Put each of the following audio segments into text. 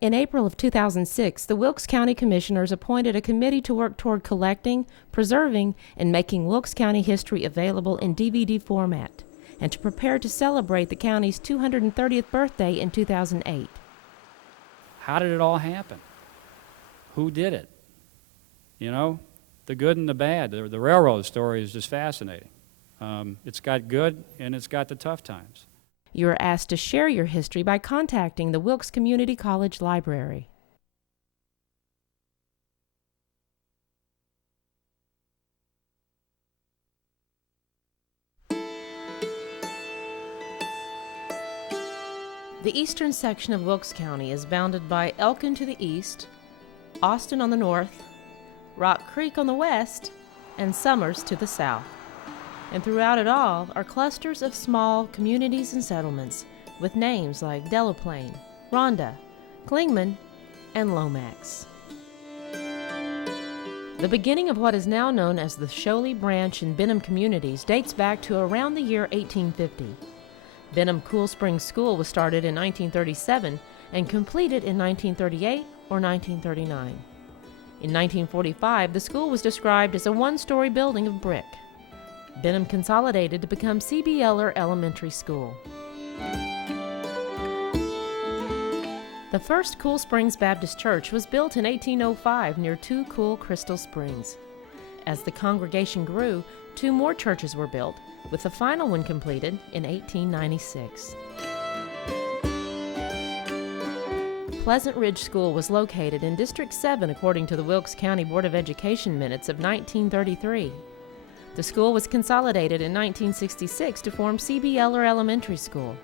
In April of 2006, the Wilkes County Commissioners appointed a committee to work toward collecting, preserving, and making Wilkes County history available in DVD format, and to prepare to celebrate the county's 230th birthday in 2008. How did it all happen? Who did it? You know, the good and the bad. The railroad story is just fascinating. It's got good and it's got the tough times. You are asked to share your history by contacting the Wilkes Community College Library. The eastern section of Wilkes County is bounded by Elkin to the east, Austin on the north, Rock Creek on the west, and Summers to the south. And throughout it all are clusters of small communities and settlements with names like Delaplane, Rhonda, Klingman, and Lomax. The beginning of what is now known as the Sholey Branch and Benham communities dates back to around the year 1850. Benham Cool Springs School was started in 1937 and completed in 1938 or 1939. In 1945, the school was described as a one-story building of brick. Benham consolidated to become C.B. Eller Elementary School. The first Cool Springs Baptist Church was built in 1805 near Two Cool Crystal Springs. As the congregation grew, 2 more churches were built, with the final one completed in 1896. Pleasant Ridge School was located in District 7 according to the Wilkes County Board of Education minutes of 1933. The school was consolidated in 1966 to form C.B. Eller Elementary School.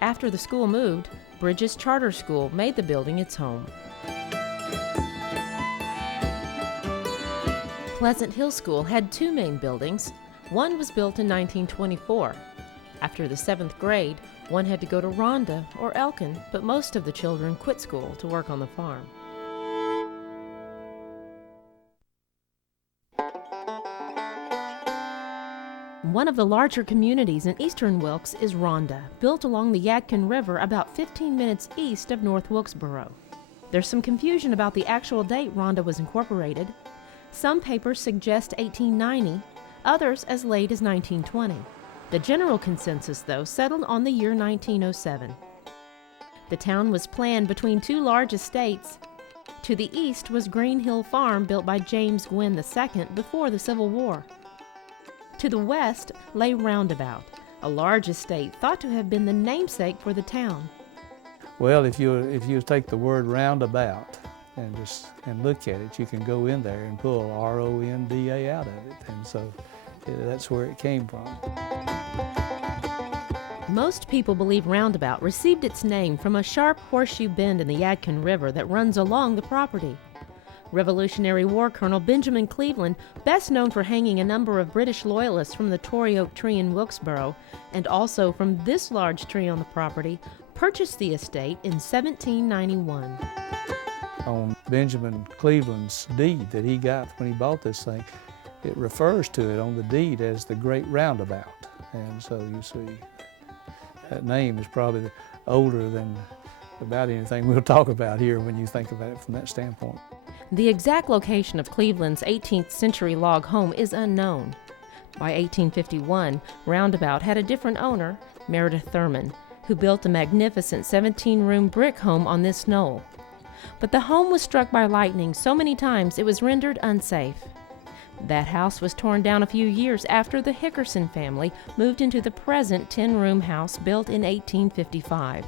After the school moved, Bridges Charter School made the building its home. Pleasant Hill School had 2 main buildings. One was built in 1924. After the 7th grade, one had to go to Rhonda or Elkin, but most of the children quit school to work on the farm. One of the larger communities in eastern Wilkes is Rhonda, built along the Yadkin River about 15 minutes east of North Wilkesboro. There's some confusion about the actual date Rhonda was incorporated. Some papers suggest 1890, others as late as 1920. The general consensus, though, settled on the year 1907. The town was planned between 2 large estates. To the east was Green Hill Farm, built by James Gwynn II before the Civil War. To the west lay Roundabout, a large estate thought to have been the namesake for the town. Well, if you take the word roundabout and look at it, you can go in there and pull R-O-N-D-A out of it, and so that's where it came from. Most people believe Roundabout received its name from a sharp horseshoe bend in the Yadkin River that runs along the property. Revolutionary War Colonel Benjamin Cleveland, best known for hanging a number of British loyalists from the Tory Oak tree in Wilkesboro, and also from this large tree on the property, purchased the estate in 1791. On Benjamin Cleveland's deed that he got when he bought this thing, it refers to it on the deed as the Great Roundabout. And so you see, that name is probably older than about anything we'll talk about here when you think about it from that standpoint. The exact location of Cleveland's 18th century log home is unknown. By 1851, Roundabout had a different owner, Meredith Thurman, who built a magnificent 17-room brick home on this knoll. But the home was struck by lightning so many times it was rendered unsafe. That house was torn down a few years after the Hickerson family moved into the present 10-room house built in 1855.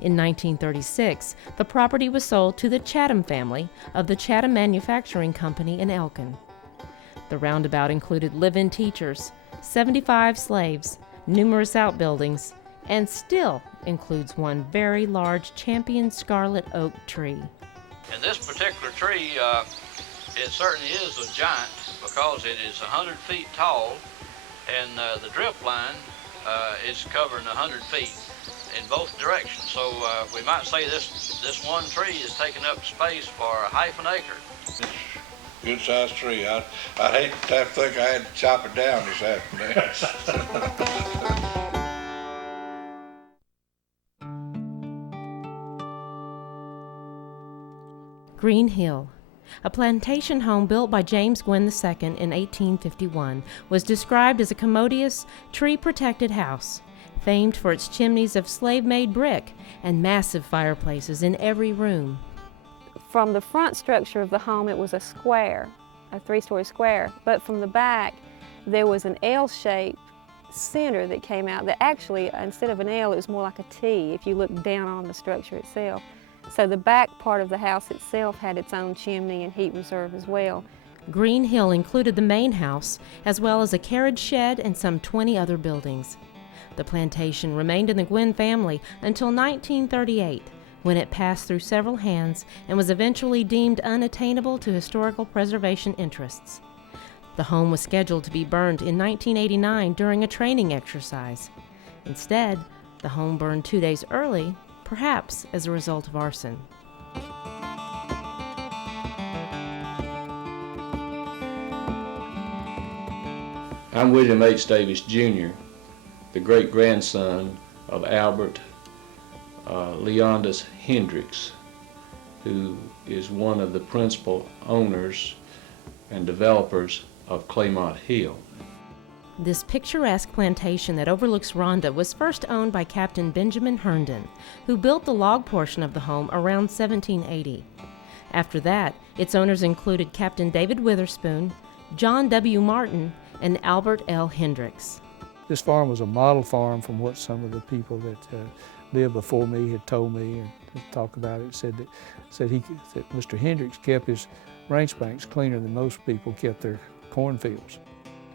In 1936, the property was sold to the Chatham family of the Chatham Manufacturing Company in Elkin. The Roundabout included live-in teachers, 75 slaves, numerous outbuildings, and still includes one very large champion scarlet oak tree. And this particular tree, it certainly is a giant because it is 100 feet tall, and the drip line is covering 100 feet in both directions. So we might say this one tree is taking up space for half an acre. It's a good-sized tree. I'd hate to have to think I had to chop it down this afternoon. Green Hill. A plantation home built by James Gwynn II in 1851 was described as a commodious, tree-protected house, famed for its chimneys of slave-made brick and massive fireplaces in every room. From the front structure of the home, it was a square, a three-story square, but from the back, there was an L-shaped center that came out that actually, instead of an L, it was more like a T if you look down on the structure itself. So the back part of the house itself had its own chimney and heat reserve as well. Green Hill included the main house, as well as a carriage shed and some 20 other buildings. The plantation remained in the Gwynn family until 1938, when it passed through several hands and was eventually deemed unattainable to historical preservation interests. The home was scheduled to be burned in 1989 during a training exercise. Instead, the home burned 2 days early, perhaps as a result of arson. I'm William H. Davis, Jr., the great-grandson of Albert Leonidas Hendricks, who is one of the principal owners and developers of Claymont Hill. This picturesque plantation that overlooks Rhonda was first owned by Captain Benjamin Herndon, who built the log portion of the home around 1780. After that, its owners included Captain David Witherspoon, John W. Martin, and Albert L. Hendricks. This farm was a model farm from what some of the people that lived before me had told me and talked about it. Said that Mr. Hendricks kept his range banks cleaner than most people kept their cornfields.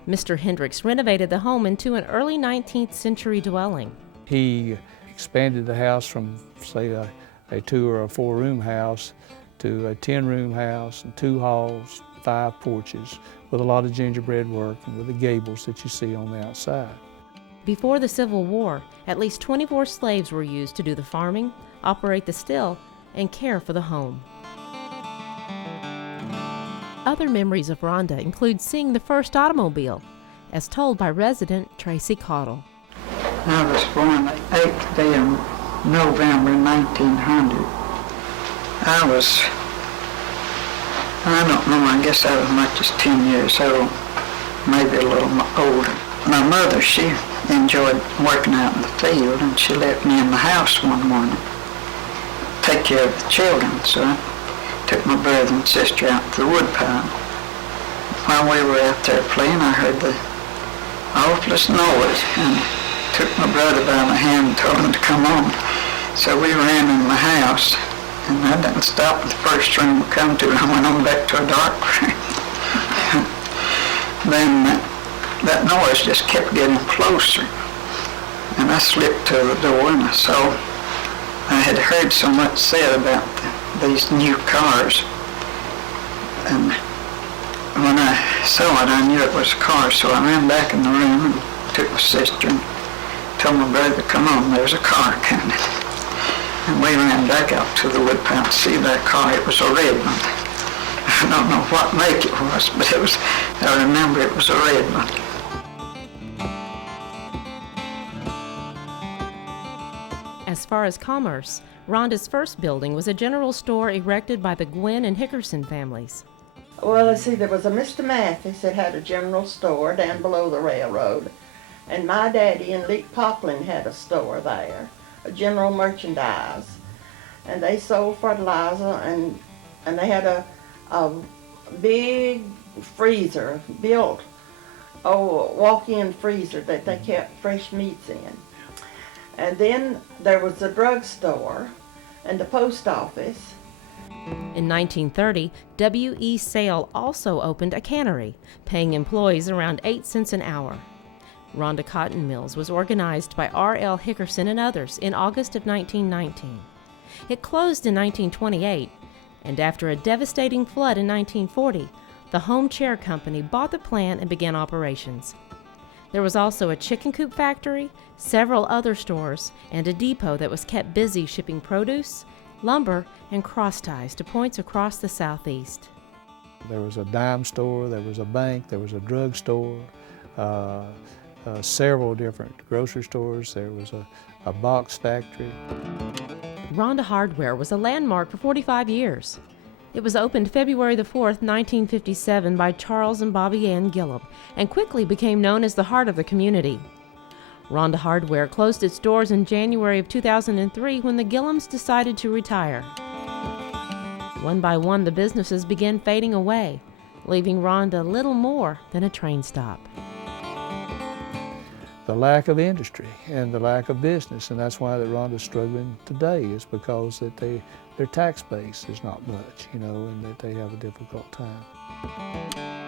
Mr. Hendricks renovated the home into an early 19th century dwelling. He expanded the house from, say, a 2 or a 4 room house to a 10 room house and 2 halls, 5 porches, with a lot of gingerbread work and with the gables that you see on the outside. Before the Civil War, at least 24 slaves were used to do the farming, operate the still, and care for the home. Other memories of Rhonda include seeing the first automobile, as told by resident Tracy Cottle. I was born the 8th day of November 1900. I don't know, I guess I was as much as 10 years old, maybe a little older. My mother, she enjoyed working out in the field, and she left me in the house one morning to take care of the children, so I took my brother and sister out to the woodpile. While we were out there playing, I heard the awfulest noise and took my brother by the hand and told him to come on. So we ran in the house, and I didn't stop at the first room we come to. I went on back to a dark room. Then that noise just kept getting closer, and I slipped to the door and I saw I had heard so much said about these new cars, and when I saw it, I knew it was a car, so I ran back in the room and took my sister and told my brother, come on, there's a car coming. And we ran back out to the woodpile to see that car. It was a red one. I don't know what make it was, but I remember it was a red one. As far as commerce, Rhonda's first building was a general store erected by the Gwynn and Hickerson families. Well, let's see, there was a Mr. Mathis that had a general store down below the railroad, and my daddy and Leek Poplin had a store there, a general merchandise, and they sold fertilizer, and they had a big freezer built, walk-in freezer that they kept fresh meats in. And then there was the drugstore and the post office. In 1930, W.E. Sale also opened a cannery, paying employees around 8 cents an hour. Rhonda Cotton Mills was organized by R.L. Hickerson and others in August of 1919. It closed in 1928, and after a devastating flood in 1940, the Home Chair Company bought the plant and began operations. There was also a chicken coop factory, several other stores, and a depot that was kept busy shipping produce, lumber, and cross ties to points across the southeast. There was a dime store, there was a bank, there was a drugstore, several different grocery stores, there was a box factory. Rhonda Hardware was a landmark for 45 years. It was opened February the 4th, 1957 by Charles and Bobby Ann Gillum and quickly became known as the heart of the community. Rhonda Hardware closed its doors in January of 2003 when the Gillums decided to retire. One by one, the businesses began fading away, leaving Rhonda little more than a train stop. The lack of industry and the lack of business, and that's why that Rhonda's struggling today, is because that their tax base is not much, and that they have a difficult time.